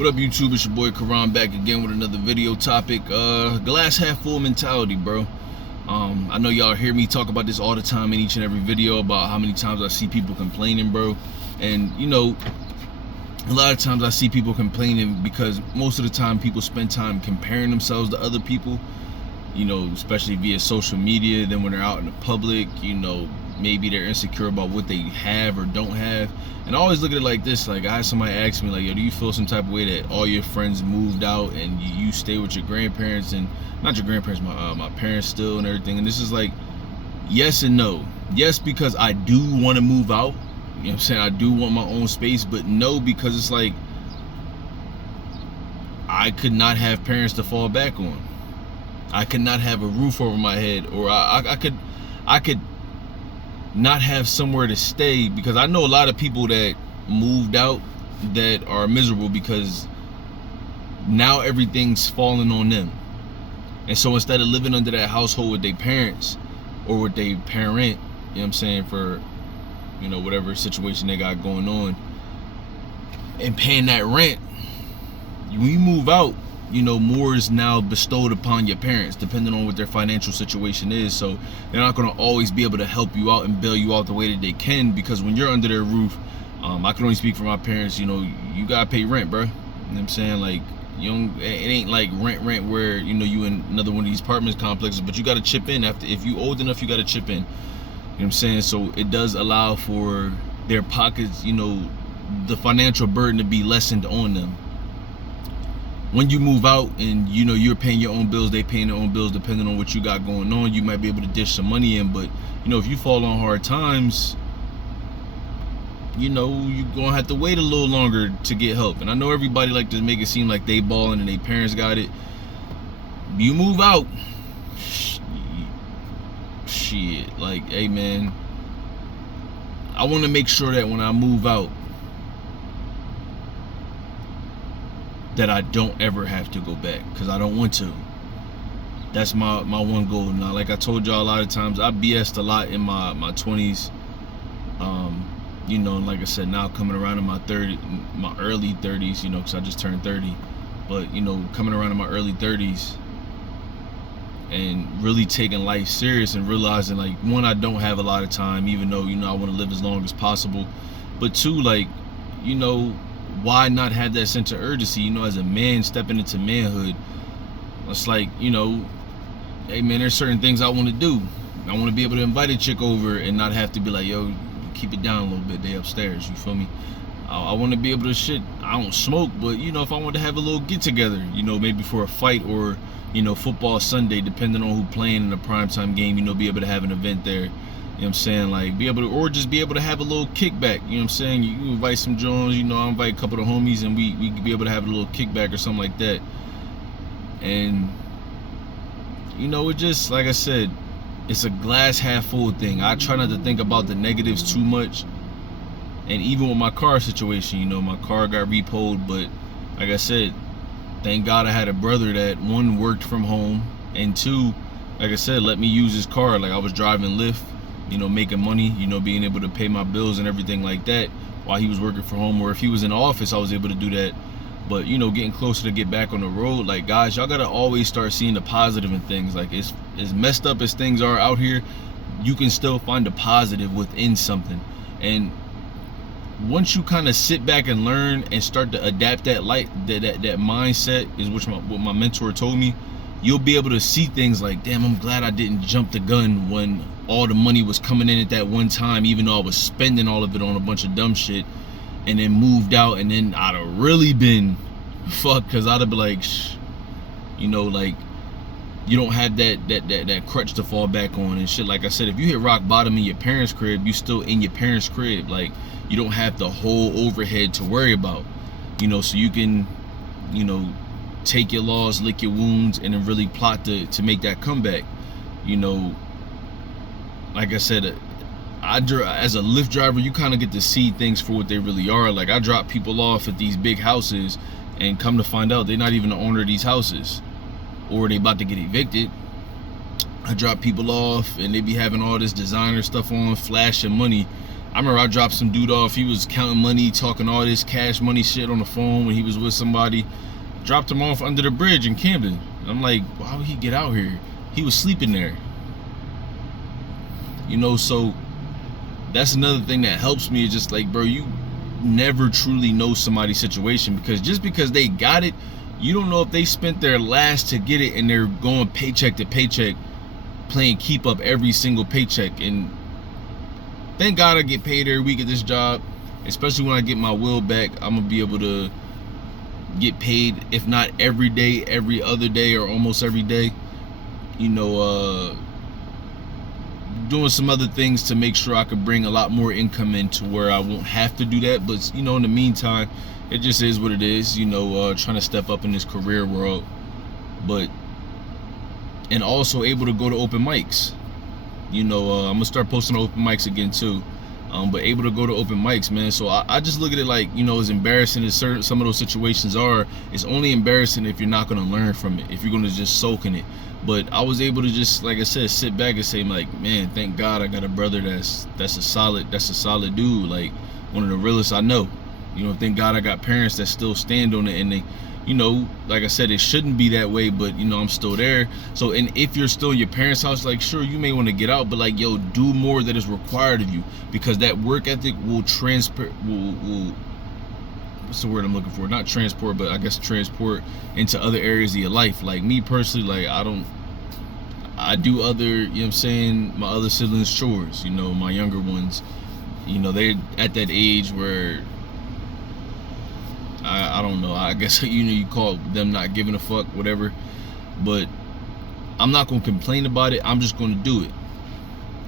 What up, YouTube? It's your boy Karan back again with another video topic. Glass half full mentality, bro. I know y'all hear me talk about this all the time in each and every video about how many times I see people complaining, bro. And you know, a lot of times I see people complaining because most of the time people spend time comparing themselves to other people, you know, especially via social media. Then when they're out in the public, you know, maybe they're insecure about what they have or don't have. And I always look at it like this, like I had somebody ask me like, yo, do you feel some type of way that all your friends moved out and you stay with your grandparents, and not your grandparents, my parents still and everything? And this is like, yes and no. Yes, because I do want to move out, you know what I'm saying, I do want my own space. But no, because it's like I could not have parents to fall back on. I could not have a roof over my head, or I could not have somewhere to stay, because I know a lot of people that moved out that are miserable because now everything's falling on them. And so instead of living under that household with their parents or with their parent, you know what I'm saying, for, you know, whatever situation they got going on, and paying that rent, when you move out, you know, more is now bestowed upon your parents depending on what their financial situation is. So they're not going to always be able to help you out and bail you out the way that they can, because when you're under their roof, I can only speak for my parents, you know, you gotta pay rent, bro. You know what I'm saying? Like, you don't, it ain't like rent where, you know, you in another one of these apartment complexes, but you gotta chip in. After, if you old enough, you gotta chip in. You know what I'm saying? So it does allow for their pockets, you know, the financial burden to be lessened on them. When you move out and, you know, you're paying your own bills, they paying their own bills, depending on what you got going on, you might be able to dish some money in. But, you know, if you fall on hard times, you know, you're gonna have to wait a little longer to get help. And I know everybody like to make it seem like they balling and their parents got it. You move out, shit, like, hey man, I want to make sure that when I move out, that I don't ever have to go back, because I don't want to. That's my one goal. Now, like I told y'all a lot of times, I BS'd a lot in my 20s. You know, and like I said, now coming around in my early 30s, you know, because I just turned 30. But, you know, coming around in my early 30s and really taking life serious and realizing, like, one, I don't have a lot of time, even though, you know, I want to live as long as possible. But two, like, you know, why not have that sense of urgency, you know, as a man stepping into manhood? It's like, you know, hey man, there's certain things I want to do. I want to be able to invite a chick over and not have to be like, yo, keep it down a little bit, they upstairs, you feel me? I want to be able to shit, I don't smoke, but, you know, if I want to have a little get together, you know, maybe for a fight or, you know, football Sunday, depending on who playing in a primetime game, you know, be able to have an event there. You know what I'm saying? Like, be able to, or just be able to have a little kickback. You know what I'm saying? You invite some Jones, you know, I invite a couple of homies, and we could be able to have a little kickback or something like that. And, you know, it just, like I said, it's a glass half full thing. I try not to think about the negatives too much. And even with my car situation, you know, my car got repoed, but like I said, thank God I had a brother that, one, worked from home, and two, like I said, let me use his car. Like, I was driving Lyft, you know, making money, you know, being able to pay my bills and everything like that while he was working from home. Or if he was in the office, I was able to do that. But, you know, getting closer to get back on the road, like, guys, y'all gotta always start seeing the positive in things. Like, as messed up as things are out here, you can still find the positive within something. And once you kind of sit back and learn and start to adapt that that mindset, is what my mentor told me, you'll be able to see things like, damn, I'm glad I didn't jump the gun when all the money was coming in at that one time, even though I was spending all of it on a bunch of dumb shit, and then moved out, and then I'd have really been fucked, because I'd have been like, you know, like, you don't have that crutch to fall back on and shit. Like I said, if you hit rock bottom in your parents' crib, you still in your parents' crib. Like, you don't have the whole overhead to worry about, you know, so you can, you know, take your loss, lick your wounds, and then really plot to make that comeback. You know, like I said, as a Lyft driver, you kind of get to see things for what they really are. Like, I drop people off at these big houses, and come to find out they're not even the owner of these houses, or they about to get evicted. I drop people off and they be having all this designer stuff on, flashing money, I remember I dropped some dude off. He was counting money, talking all this cash money shit on the phone when he was with somebody. Dropped him off under the bridge in Camden. I'm like, why would he get out here? He was sleeping there. You know, so that's another thing that helps me. Is just like, bro, you never truly know somebody's situation, because just because they got it, you don't know if they spent their last to get it and they're going paycheck to paycheck, playing keep up every single paycheck. And thank God I get paid every week at this job, especially when I get my will back. I'm gonna be able to get paid, if not every day, every other day, or almost every day. You know, doing some other things to make sure I could bring a lot more income in to where I won't have to do that. But you know, in the meantime, it just is what it is. You know, trying to step up in this career world, and also able to go to open mics. You know, I'm gonna start posting open mics again too. But able to go to open mics, man. So I just look at it like, you know, as embarrassing as some of those situations are, it's only embarrassing if you're not gonna learn from it, if you're gonna just soak in it. But I was able to just, like I said, sit back and say, like, man, thank God I got a brother that's a solid dude, like one of the realest I know. You know, thank God I got parents that still stand on it, and they, you know, like I said, it shouldn't be that way, but you know, I'm still there. So, and if you're still in your parents' house, like, sure, you may want to get out, but like, yo, do more that is required of you, because that work ethic will what's the word I'm looking for? Not transport, but I guess transport into other areas of your life. Like me personally, like I do other, you know what I'm saying, my other siblings' chores, you know, my younger ones, you know, they're at that age where I don't know, I guess, you know, you call them not giving a fuck, whatever. But I'm not gonna complain about it. I'm just gonna do it,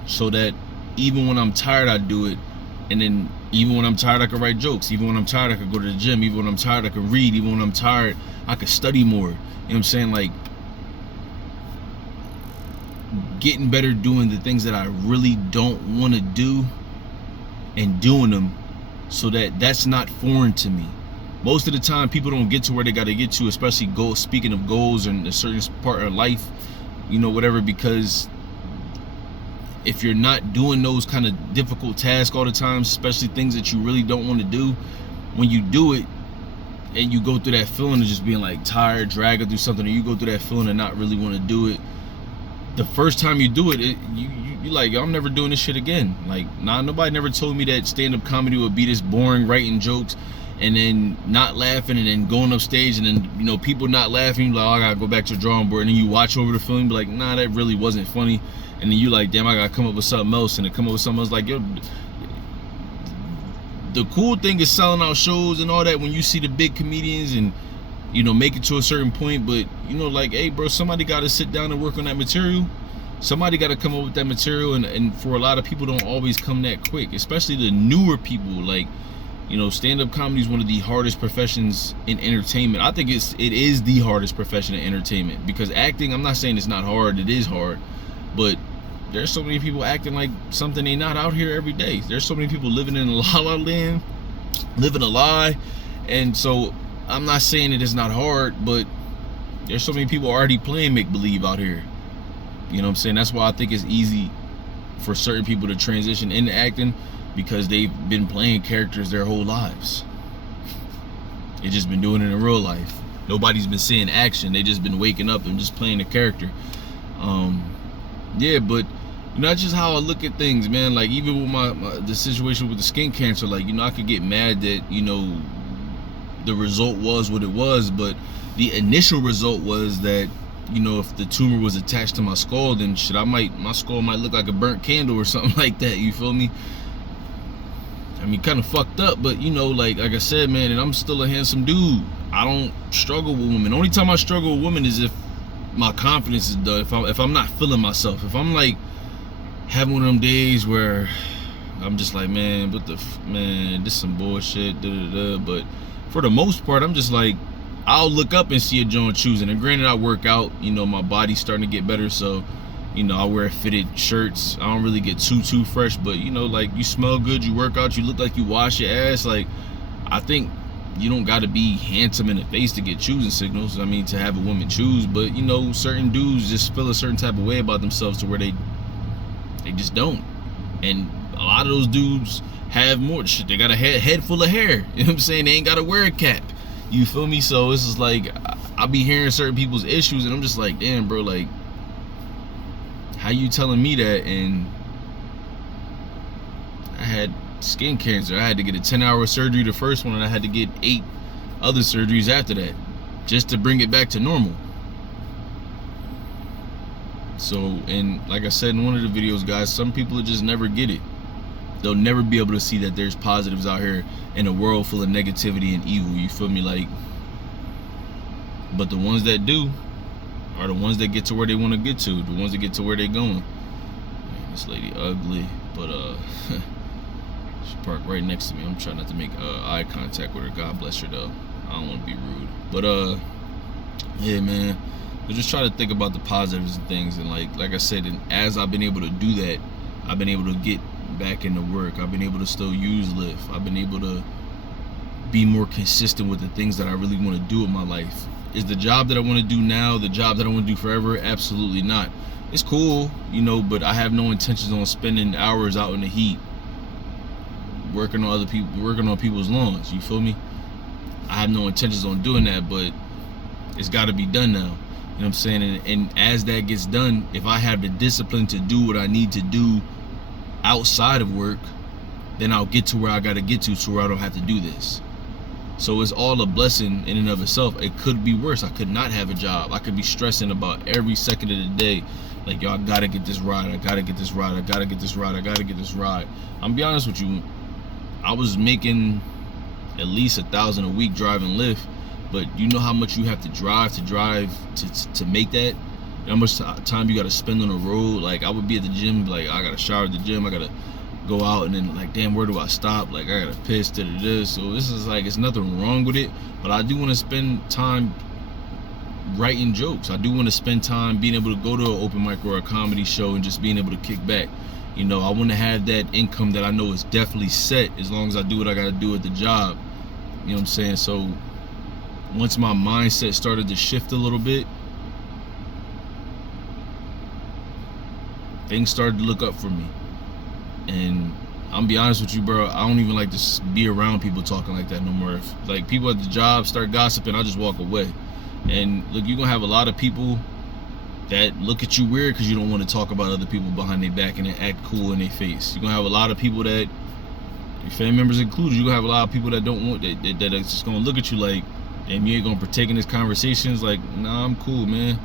so that even when I'm tired, I do it. And then even when I'm tired, I can write jokes. Even when I'm tired, I can go to the gym. Even when I'm tired, I can read. Even when I'm tired, I can study more. You know what I'm saying? Like, getting better doing the things that I really don't want to do, and doing them, so that that's not foreign to me. Most of the time, people don't get to where they got to get to, especially speaking of goals and a certain part of life, you know, whatever, because if you're not doing those kind of difficult tasks all the time, especially things that you really don't want to do, when you do it and you go through that feeling of just being like tired, dragging through something, or you go through that feeling of not really want to do it, the first time you do it, you like, I'm never doing this shit again. Like, nah, nobody never told me that stand-up comedy would be this boring, writing jokes and then not laughing, and then going up stage, and then, you know, people not laughing, like, oh, I gotta go back to the drawing board, and then you watch over the film and be like, nah, that really wasn't funny. And then you like, damn, I gotta come up with something else, and then come up with something else. Like, yo, the cool thing is selling out shows and all that when you see the big comedians and, you know, make it to a certain point. But, you know, like, hey, bro, somebody gotta sit down and work on that material. Somebody gotta come up with that material, and for a lot of people, don't always come that quick, especially the newer people. Like, you know, stand-up comedy is one of the hardest professions in entertainment. I think it is the hardest profession in entertainment, because acting, I'm not saying it's not hard, it is hard, but there's so many people acting like something they not out here every day. There's so many people living in La La Land, living a lie. And so I'm not saying it is not hard, but there's so many people already playing make-believe out here. You know what I'm saying? That's why I think it's easy for certain people to transition into acting, because they've been playing characters their whole lives. They've just been doing it in real life. Nobody's been seeing action. They just been waking up and just playing a character. Yeah, but you know, that's just how I look at things, man. Like, even with the situation with the skin cancer, like, you know, I could get mad that, you know, the result was what it was, but the initial result was that, you know, if the tumor was attached to my skull, then shit, my skull might look like a burnt candle or something like that. You feel me? I mean, kind of fucked up, but you know, like I said, man, and I'm still a handsome dude. I don't struggle with women. The only time I struggle with women is if my confidence is done. If I'm not feeling myself. If I'm like having one of them days where I'm just like, man, man, this is some bullshit. But for the most part, I'm just like, I'll look up and see a joint choosing. And granted, I work out. You know, my body's starting to get better, so, you know, I wear fitted shirts. I don't really get too fresh, but, you know, like, you smell good, you work out, you look like you wash your ass. Like, I think you don't got to be handsome in the face to get choosing signals. I mean, to have a woman choose. But, you know, certain dudes just feel a certain type of way about themselves to where they just don't. And a lot of those dudes have more shit. They got a head full of hair. You know what I'm saying? They ain't gotta wear a cap. You feel me? So it's just like I be hearing certain people's issues, and I'm just like, damn, bro, like, how you telling me that? And I had skin cancer. I had to get a 10-hour surgery the first one, and I had to get 8 other surgeries after that just to bring it back to normal. So, and like I said in one of the videos, guys, some people just never get it. They'll never be able to see that there's positives out here in a world full of negativity and evil. You feel me? Like, but the ones that do are the ones that get to where they want to get to, the ones that get to where they're going. Man, this lady ugly, but she parked right next to me. I'm trying not to make eye contact with her. God bless her though. I don't want to be rude, but yeah, man. So just try to think about the positives and things, and like I said, and as I've been able to do that, I've been able to get back into work. I've been able to still use Lyft. I've been able to be more consistent with the things that I really want to do in my life. Is the job that I want to do now the job that I want to do forever? Absolutely not. It's cool, you know, but I have no intentions on spending hours out in the heat working on other people, working on people's lawns. You feel me? I have no intentions on doing that, but it's got to be done now. You know what I'm saying? And as that gets done, if I have the discipline to do what I need to do outside of work, then I'll get to where I got to get to where I don't have to do this. So it's all a blessing in and of itself. It could be worse. I could not have a job. I could be stressing about every second of the day. Like, yo, I got to get this ride. I got to get this ride. I got to get this ride. I got to get this ride. I'm gonna be honest with you. I was making at least $1,000 a week driving Lyft. But you know how much you have to drive to make that? How much time you got to spend on the road? Like, I would be at the gym, like, I got to shower at the gym, I got to go out, and then, like, damn, where do I stop? Like, I got to piss to this. So this is like, it's nothing wrong with it, but I do want to spend time writing jokes. I do want to spend time being able to go to an open mic or a comedy show and just being able to kick back. You know, I want to have that income that I know is definitely set as long as I do what I got to do at the job. You know what I'm saying? So once my mindset started to shift a little bit, things started to look up for me. And I'm gonna be honest with you, bro, I don't even like to be around people talking like that no more. If, like, people at the job start gossiping, I just walk away. And look, you're gonna have a lot of people that look at you weird because you don't want to talk about other people behind their back and then act cool in their face. You're gonna have a lot of people that, your family members included, you're gonna have a lot of people that don't want, that are just gonna look at you like, damn, you ain't gonna partake in this conversations. Like, nah, I'm cool, man.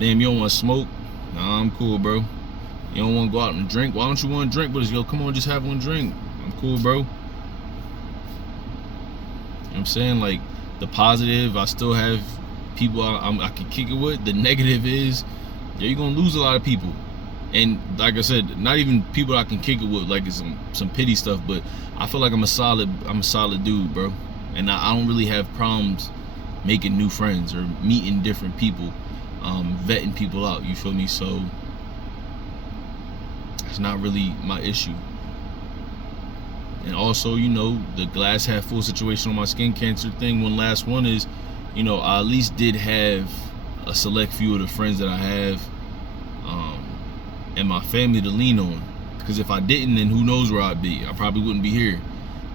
Damn, you don't want to smoke? Nah, I'm cool, bro. You don't want to go out and drink? Why don't you want to drink? But yo, come on, just have one drink. I'm cool, bro. You know what I'm saying? Like, the positive, I still have people I can kick it with. The negative is, yeah, you're gonna lose a lot of people. And like I said, not even people I can kick it with, like, it's some pity stuff, but I feel like I'm a solid dude, bro. And I don't really have problems making new friends or meeting different people, vetting people out, you feel me? So that's not really my issue. And also, you know, the glass half full situation on my skin cancer thing, one last one is, you know, I at least did have a select few of the friends that I have, and my family to lean on. Because if I didn't, then who knows where I'd be. I probably wouldn't be here. You know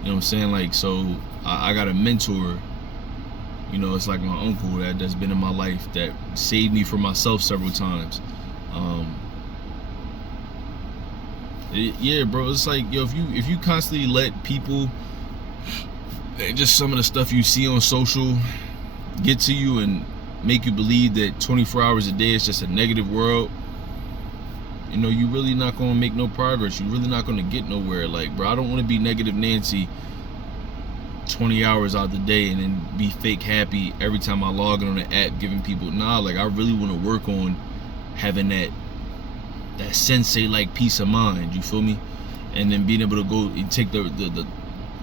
what I'm saying? Like, so I got a mentor, you know, it's like my uncle that's been in my life that saved me from myself several times. Yeah, bro, it's like, yo, if you constantly let people, just some of the stuff you see on social get to you and make you believe that 24 hours a day is just a negative world, you know, you really not gonna make no progress. You're really not gonna get nowhere. Like, bro, I don't want to be negative Nancy 20 hours out the day and then be fake happy every time I log in on the app giving people, nah, like, I really want to work on having that sensei like peace of mind, you feel me? And then being able to go and take the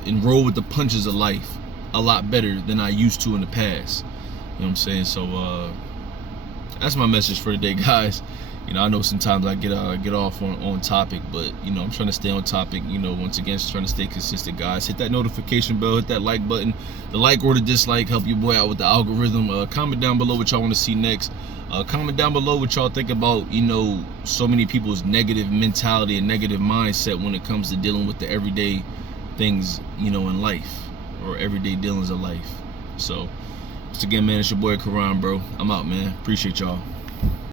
and roll with the punches of life a lot better than I used to in the past. You know what I'm saying? So that's my message for today, guys. You know, I know sometimes I get off on topic, but, you know, I'm trying to stay on topic. You know, once again, just trying to stay consistent, guys. Hit that notification bell, hit that like button. The like or the dislike, help your boy out with the algorithm. Comment down below what y'all want to see next. Comment down below what y'all think about, you know, so many people's negative mentality and negative mindset when it comes to dealing with the everyday things, you know, in life or everyday dealings of life. So, once again, man, it's your boy Karan, bro. I'm out, man. Appreciate y'all.